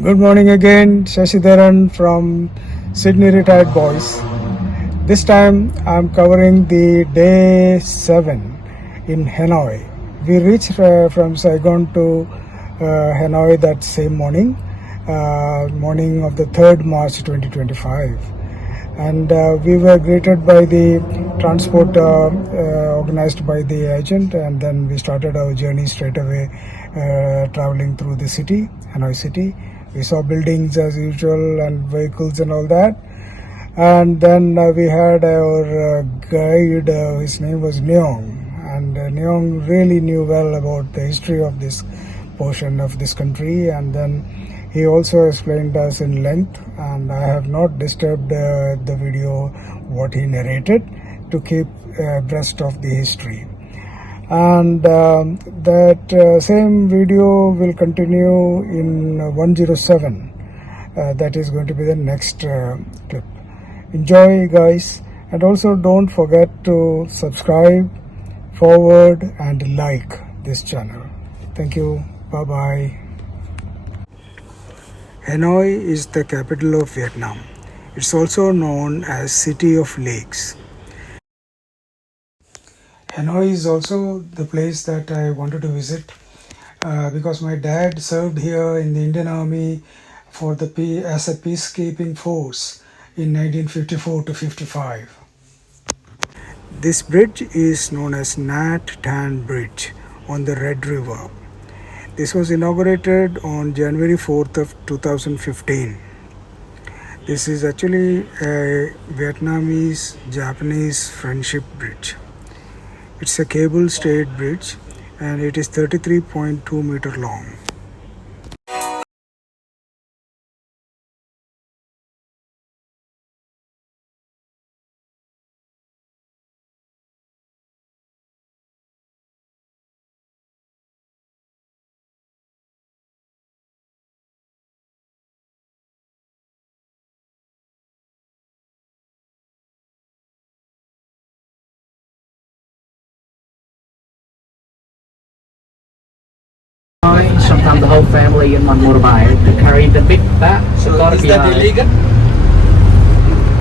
Good morning again, Shashidharan from Sydney Retired Boys. This time I'm covering the day 7 in Hanoi. We reached from Saigon to Hanoi that same morning, morning of the 3rd March 2025. And we were greeted by the transport organized by the agent, and then we started our journey straight away, traveling through the city, Hanoi city. We saw buildings as usual and vehicles and all that. And then we had our guide, his name was Neong, and Neong really knew well about the history of this portion of this country, and then he also explained us in length, and I have not disturbed the video what he narrated to keep abreast of the history. And that same video will continue in 107. That is going to be the next clip. Enjoy, guys, and also don't forget to subscribe, forward, and like this channel. Thank you. Bye bye. Hanoi is the capital of Vietnam. It's also known as City of Lakes. Hanoi is also the place that I wanted to visit because my dad served here in the Indian Army for as a peacekeeping force in 1954 to 55. This bridge is known as Nat Tan Bridge on the Red River. This was inaugurated on January 4th of 2015. This is actually a Vietnamese-Japanese friendship bridge. It's a cable-stayed bridge and it is 33.2 meter long. Sometimes the whole family in one motorbike to carry the big bag. So is that illegal?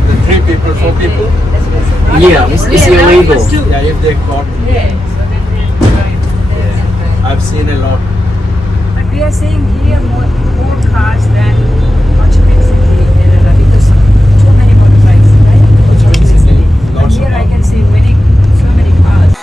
The 3 people, 4 people? Yeah, it's illegal. Yeah, if they caught. Yeah. I've seen a lot. But we are seeing here more cars than much big city Kerala because too many motorbikes, right? Lots Here of I can see so many cars.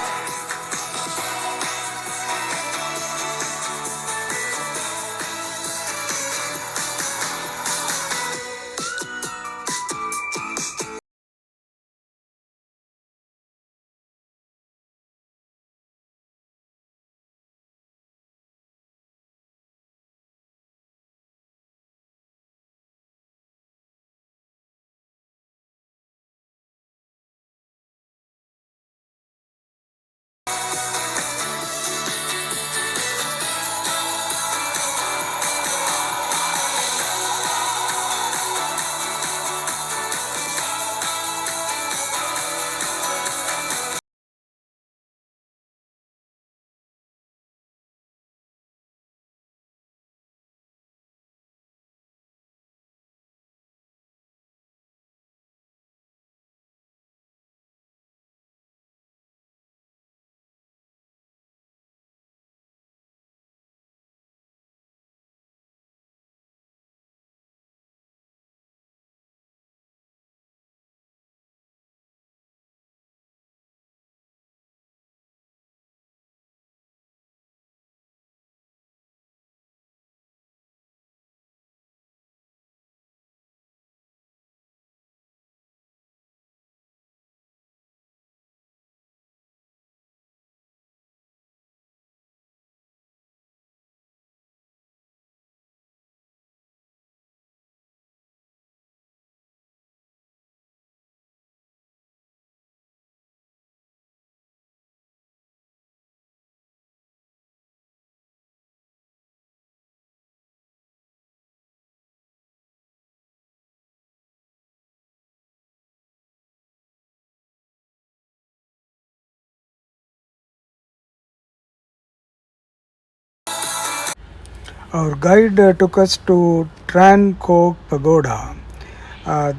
Our guide took us to Tran Kok Pagoda.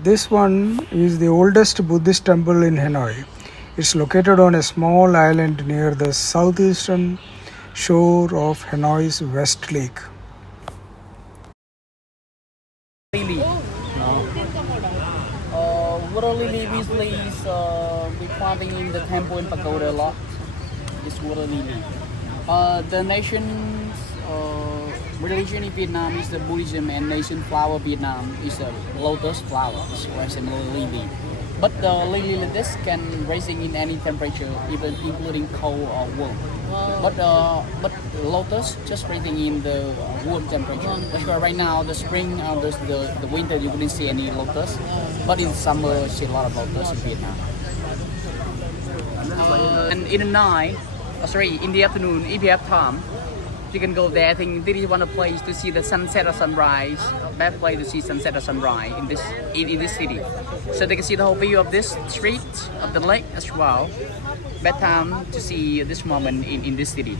This one is the oldest Buddhist temple in Hanoi. It's located on a small island near the southeastern shore of Hanoi's West Lake. Lily. Water lily usually is we planting in the temple in pagoda a lot. It's water lily. The nation's religion in Vietnam is the Buddhism, and nation flower Vietnam is a lotus flower, or similar lily. But the lily like this can raising in any temperature, even including cold or warm. But lotus just raising in the warm temperature. That's why right now the spring, the winter you couldn't see any lotus, but in summer you see a lot of lotus in Vietnam. And in the night, in the afternoon, if you have time, you can go there. I think this is one of the place to see the sunset or sunrise. Best place to see sunset or sunrise in this city. So they can see the whole view of this street, of the lake as well. Best time to see this moment in this city.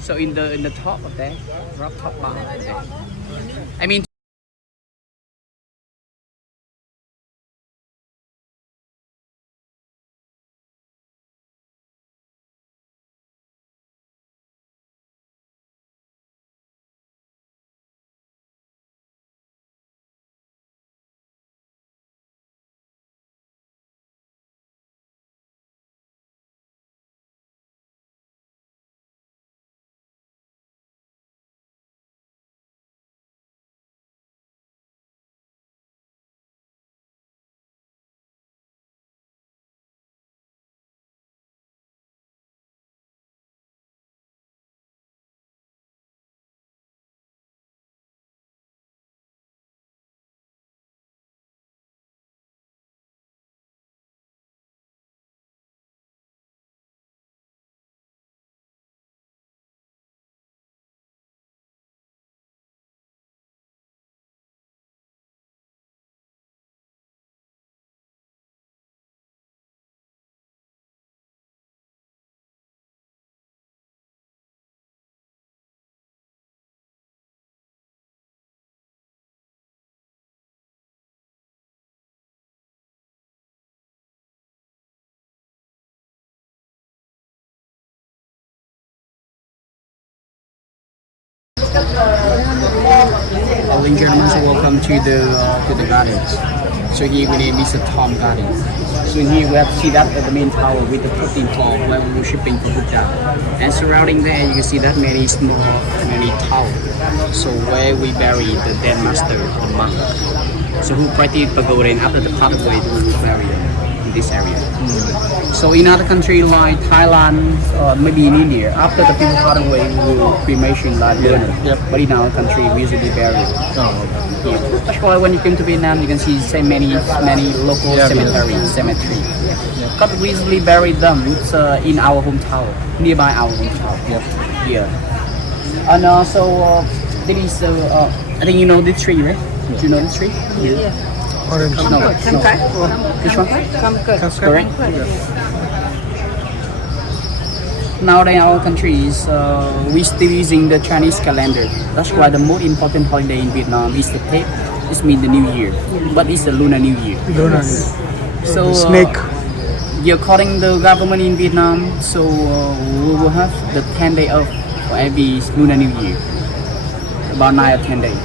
So in the top of that, rock top bar there. I mean. Ladies and gentlemen, so welcome to the gardens. So here we name is the Tom Garden. So in here we have to see that at the main tower with the 14th floor where we're worshiping for Buddha. And surrounding there you can see that many towers. So where we bury the dead master, the monk. So who practice pagoda, and after the part of way to bury in this area. So in other countries like Thailand, maybe in India, after the people part away, we will cremation like burner. But in our country, we usually bury it. Here. That's why when you come to Vietnam, you can see so many local cemetery. Because we usually bury them in our hometown, nearby our hometown. Here. And also, there is I think you know this tree, right? Do you know this tree? Orange. No. Which one? That's correct. Nowadays, in our countries, we still using the Chinese calendar. That's why the most important holiday in Vietnam is the Tết. This means the New Year, but it's the Lunar New Year. Lunar. So, Snake. According to the government in Vietnam, so we will have the 10 day off for every Lunar New Year, about 9 or 10 days.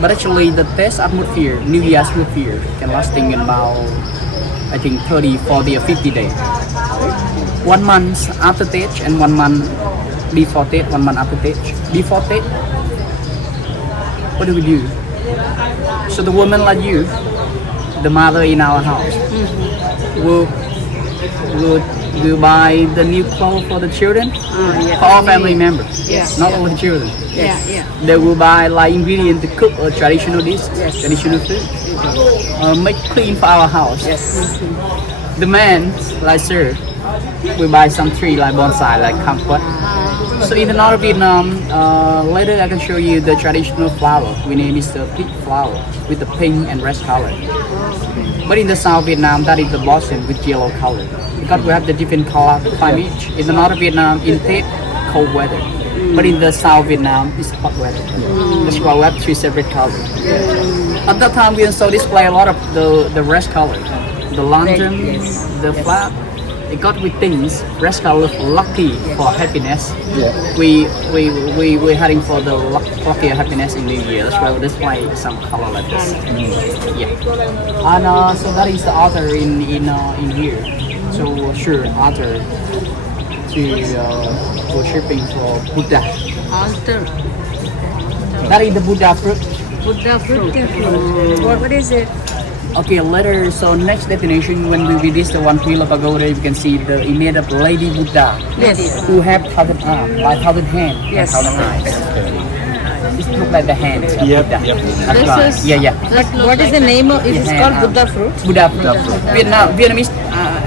But actually, the best atmosphere, New Year's atmosphere, can lasting about, I think, 30, 40 or 50 days. 1 month after Tết and 1 month before Tết, 1 month after Tết. Before Tết, what do we do? So the woman like you, the mother in our house, will buy the new clothes for the children, for all family members, not only the children. They will buy like ingredients to cook a traditional dish, traditional food, make clean for our house. The man, like sir, will buy some tree like bonsai, like kumquat. So in the north of Vietnam, later I can show you the traditional flower. We name it the pink flower with the pink and red color. But in the south of Vietnam, that is the blossom with yellow color. Because we have the different color climate. In the north of Vietnam, in Tết, cold weather. But in the South Vietnam, it's hot red. That's why we have three separate colors. At that time, we also display a lot of the red color, the lantern, the flag. It got with things. Red color for lucky, for happiness. Yeah. We're heading for the lucky happiness in New Year. That's why we display some color like this. Yeah. And so that is the author in here. So sure, author to worshipping for Buddha. Altar. That is the Buddha fruit. Buddha fruit. What is it? Okay, later, so next destination when we visit the one pillar pagoda, you can see the image of Lady Buddha. Yes. Who have 1,000 arms, like 1,000 hands, Yes. 1,000 eyes. It looks like the hands of Buddha. That's This right. is- Yeah. But what is the name of it? Is Yeah. called Buddha fruit? Buddha fruit. Vietnamese,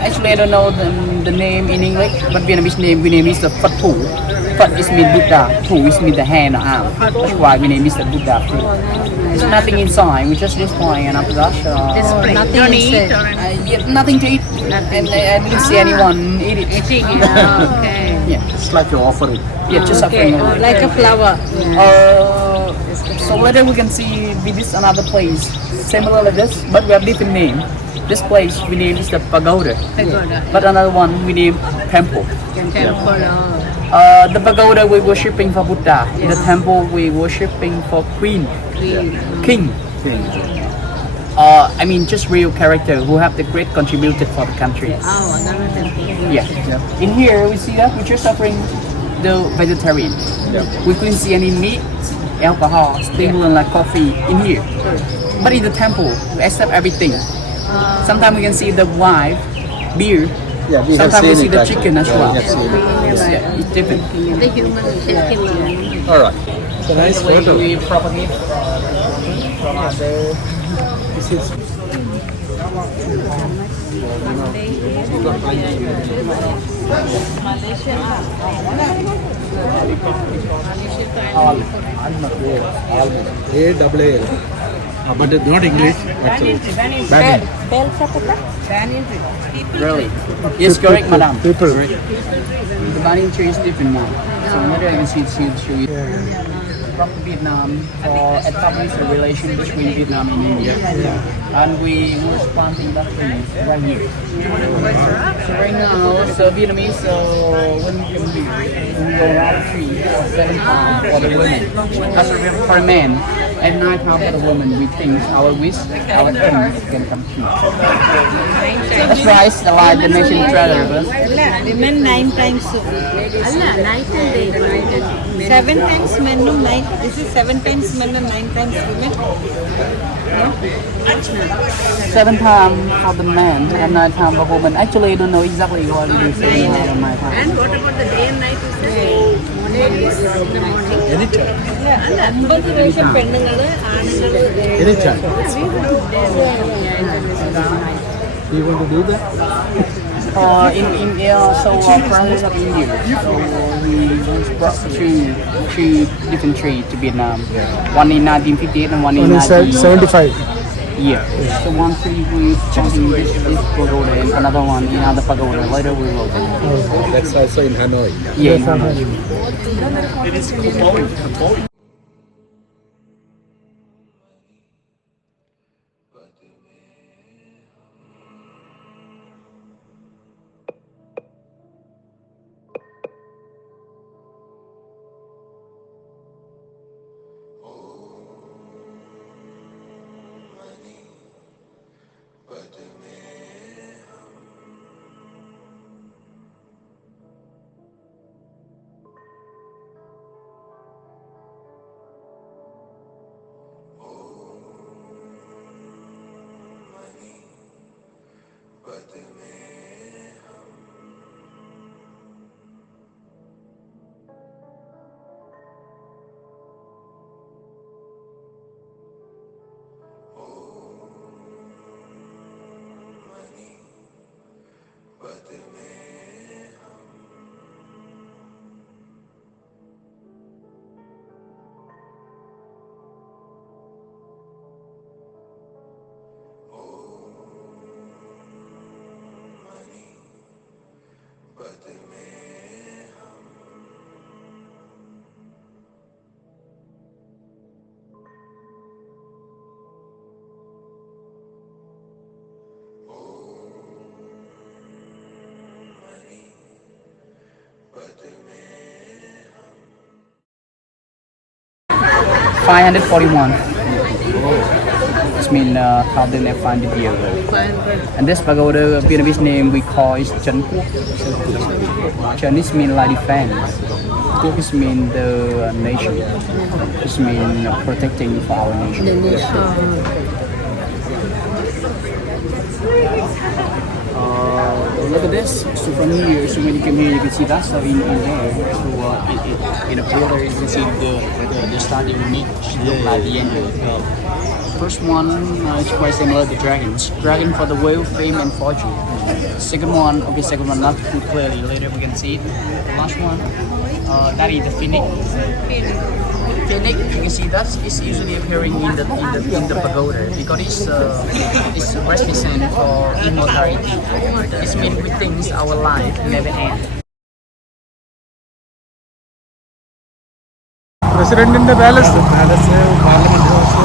actually I don't know the name in English, but Vietnamese name, we name is the Phật thủ. Phật is mean Buddha, thủ is mean the hand or arm. That's why we name is the Buddha fruit. There's nothing inside, we just display and after that, Nothing inside. yeah, nothing to eat. And I didn't see anyone eat it. Okay. Yeah, It's like you offer it. yeah, just Okay. suffering. Like a flower. So later we can see we visit another place similar like this, but we have different name. This place we name is the pagoda, but another one we name temple. The pagoda we worshipping for Buddha. In the temple we worshipping for Queen, King. I mean just real character who have the great contributed for the country. Yeah. In here we see that we're just offering the vegetarian. Yeah. We couldn't see any meat, alcohol, stimulant like coffee in here. But in the temple, we accept everything. Sometimes we can see the wine, beer. Yeah, we have Sometimes we seen see it the actually. chicken as Yeah, well. we have seen it. It's, yeah, it's different. The human killer. All right. It's a nice photo. We propagate from other. This is A-double-A-L. But it's not English actually. Banyan. Really? Yes, correct, madam. People. The banyan tree is different now. So maybe I can see the tree. From Vietnam for establish a relation between Vietnam and India. And we were planting that tree right here. So right now, so Vietnamese, when we come here, we go around the tree for 7 times for the women. That's for a man. And 9 times for the woman, we think our wish, our dream can come true. That's why it's like the nation treasure. Women 9 times. Night and day. 7 times men, no 9. This is 7 times men and 9 times women. 7 times for the man and 9 times for woman. Actually, I don't know exactly what it is saying on my time. And what about the day and night? Anytime. പെണ്ണുങ്ങള് ആണുങ്ങള് Anytime. You want to do that? Friends of India. So we brought two different trees to Vietnam. One in 1958 and one in 75. Yeah. So one tree we choosing this pagoda and another one in other pagoda. Later we will. That's also in Hanoi. Yeah. In Hanoi. 541. It's mean 1,500 years old. And this pagoda, Vietnamese name we call is Trấn Quốc. Chinese mean like defense. Quốc is mean the nation. It's mean protecting for our nation. Look at this. So from here, so when you come here, you can see that stuff in there. So in a border, you can see the starting meat look like the end. First one is quite similar to dragons. Dragon for the wealth, fame, and fortune. Second one, not too clearly. Later we can see it. The last one, that is the phoenix. Phoenix, you can see that is usually appearing in the pagoda because it's represent for immortality. It means we think our life never ends. പ്രസിഡന്റിന്റെ palace parliament house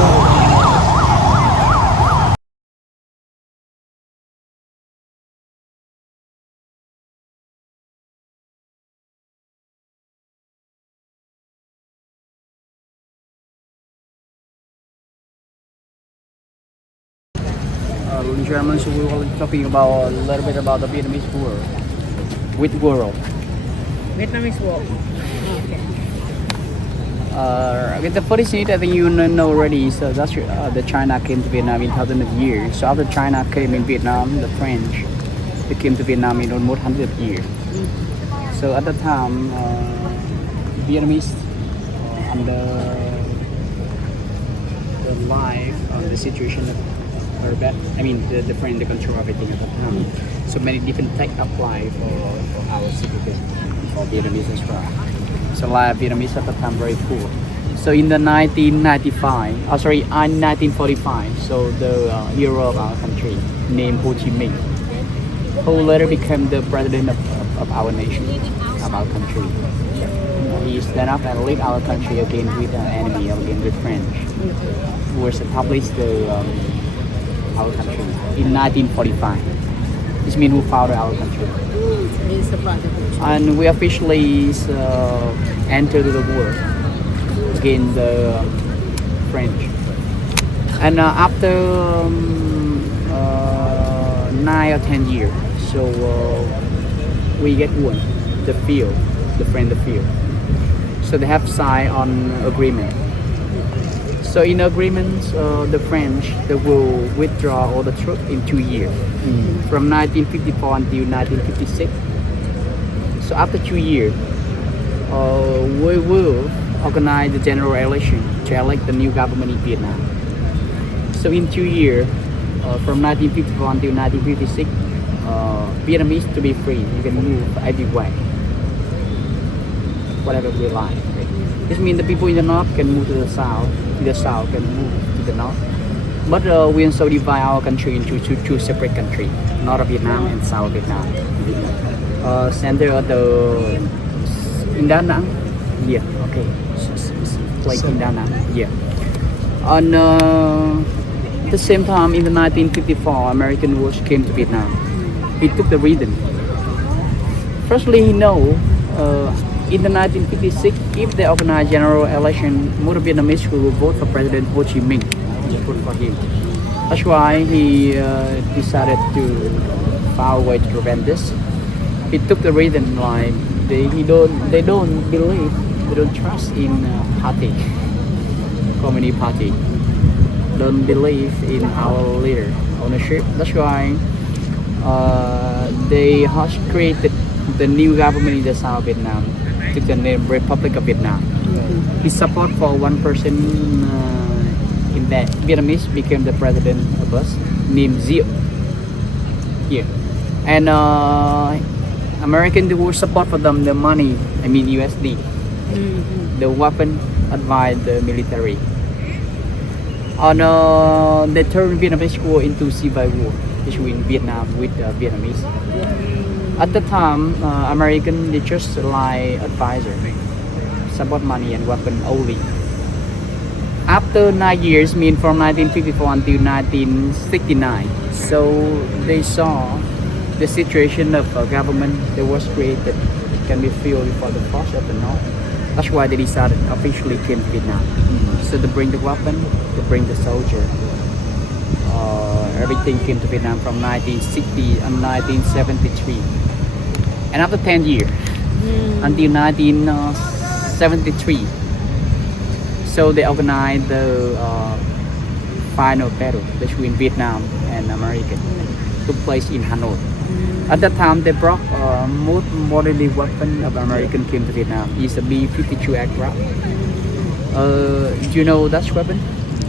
In German, so we will be talking about a little bit about the Vietnamese world. With world. Vietnamese war. Okay. With the funny thing, I think you know already. So that's the China came to Vietnam in thousands of years. So after China came in Vietnam, the French they came to Vietnam in almost 100 years. So at the time, Vietnamese under the life, the situation are bad. I mean, the French they control everything at the time. So many different tech apply for our citizens, for Vietnamese as well. So like Vietnamese at the time very poor. So in the 1945, so the hero of our country named Ho Chi Minh, who later became the president of our nation, of our country. He stand up and lead our country against with the enemy, against the French, who was established our country in 1945. This means who founded our country. And we officially entered the war against the French. And after 9 or 10 years, so we get won the field, the field. So they have signed on agreement. So in agreement, the French they will withdraw all the troops in 2 years, from 1954 until 1956. So after 2 years, we will organize the general election to elect the new government in Vietnam. So in 2 years, from 1954 until 1956, Vietnamese to be free. You can move everywhere, whatever we like. This means the people in the north can move to the south can move to the north. But we also divide our country into two separate countries, North of Vietnam and South Vietnam. Center at in Da Nang. Yeah, okay. Like in Da Nang. Yeah. On the same time, in the 1954, American troops came to Vietnam. He took the reason. Firstly, he know in the 1956, if they organize general election, most Vietnamese will vote for President Ho Chi Minh. They vote for him. That's why he decided to find a way to prevent this. He took the reason like they don't believe, they don't trust in party, Communist Party. Don't believe in our leader ownership. That's why they has created the new government in the South Vietnam, took the name Republic of Vietnam. His support for one person in that Vietnamese became the president of us, named Diệu. Here, and American they will support for them the money. I mean USD, the weapon, advise the military. On they turned Vietnamese war into civil war between Vietnam with Vietnamese. At the time, American they just like advisor, support money and weapon only. After 9 years, mean from 1954 until 1969, so they saw the situation of government that was created can be filled for the force of the north. That's why they decided officially came to Vietnam. So they bring the weapon, they bring the soldier. Everything came to Vietnam from 1960 and 1973. And after 10 years, until 1973, so they organized the final battle between Vietnam and America. Took place in Hanoi. At that time, they brought most modern weapon of American came to Vietnam. It's a B-52 aircraft. Do you know that weapon?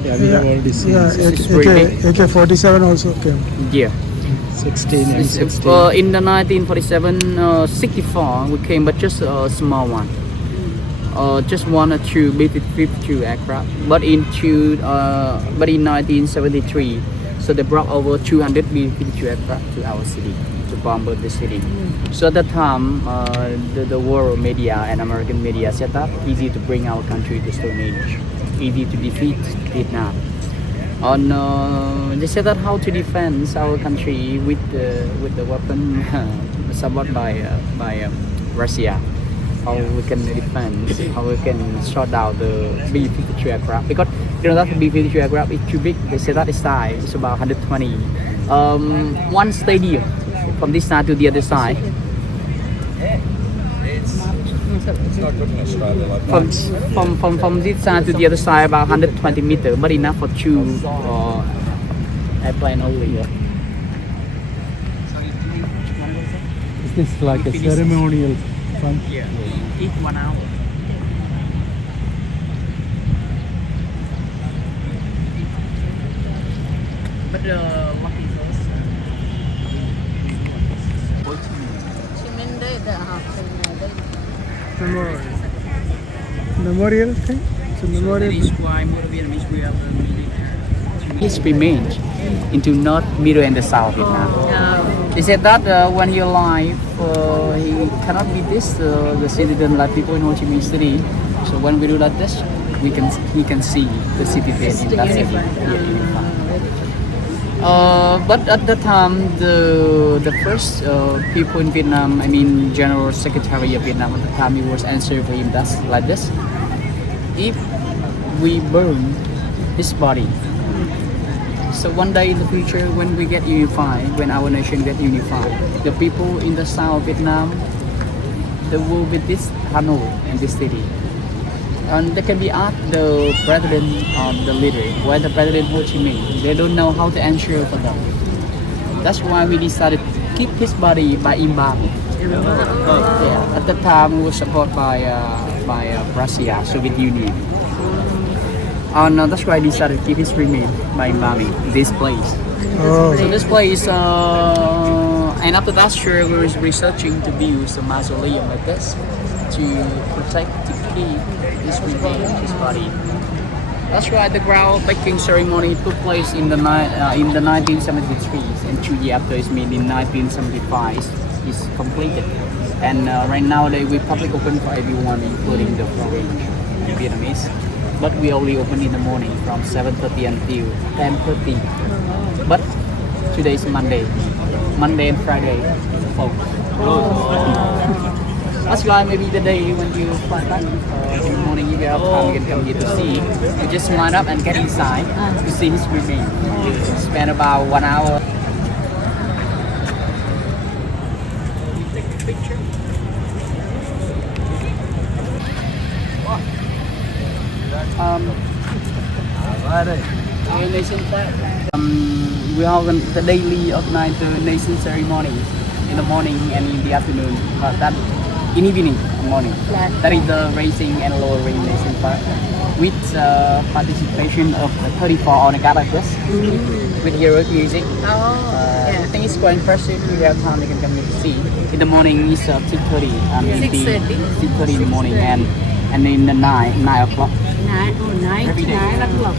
Yeah, we have already seen. Yeah, It's very big. AK-47 also came. Yeah. 16 and 16. In the 1947, 64 we came, but just a small one. Just one or two B-52 aircraft. But in 1973, so they brought over 200 B-52 aircraft to our city to bomb the city. So at that time, the world media and American media said that easy to bring our country to Stone Age, easy to defeat Vietnam. They said that how to defend our country with the weapon somewhat by Russia. How we can defend, how we can shut down the B-52 aircraft, because you know that the B-52 aircraft is too big. They say that its size is about 120. One stadium from this side to the other side. It's not good in Australia like From this side to the other side about 120 meters, but enough for two airplane only. Is this like a ceremonial fun? Yeah, each 1 hour. But what is first? Memorial thing? So memorial. That is why more Vietnamese we have history remains into North, Middle, and the South Vietnam. They said that when you're alive, he cannot be this the citizen like people in Ho Chi Minh City. So when we do like this, he can see the city there in that city. But at the time, the first people in Vietnam, I mean General Secretary of Vietnam at the time, he was answering for him that's like this: if we burn his body, so one day in the future, when we get unified, when our nation get unified, the people in the South Vietnam, they will visit Hanoi and this city. And they can be asked the president of the leader, where the president Ho Chi Minh, they don't know how to answer for them. That's why we decided to keep his body by embalming. Yeah. At the time, it was supported by Russia, Soviet Union. And that's why I decided to keep his remain by embalming this place. Oh. So this place, and after that, sure, we were researching to build a mausoleum like this to protect, to keep his remains, his body. That's why the groundbreaking ceremony took place in the 1973, and 2 years after, it's mean in 1975, is completed. And right now, we public open for everyone, including the foreign and Vietnamese. But we only open in the morning from 7:30 until 10:30. But today is Monday and Friday. That's why maybe the day when you fly back in the morning, you get up time, you can come here to see. You just line up and get inside to see his remains. Spend about 1 hour. Take a picture. Nation flag. We organize the daily organize the nation ceremonies in the morning and in the afternoon. That in evening, morning. That is the raising and lowering nation flag with participation of 34 on a guard like this with heroic music. I think it's quite impressive. If you have time, you can come here to see. In the morning, it's 6:30. 6:30 in the morning, and in the 9 o'clock. Nine o'clock.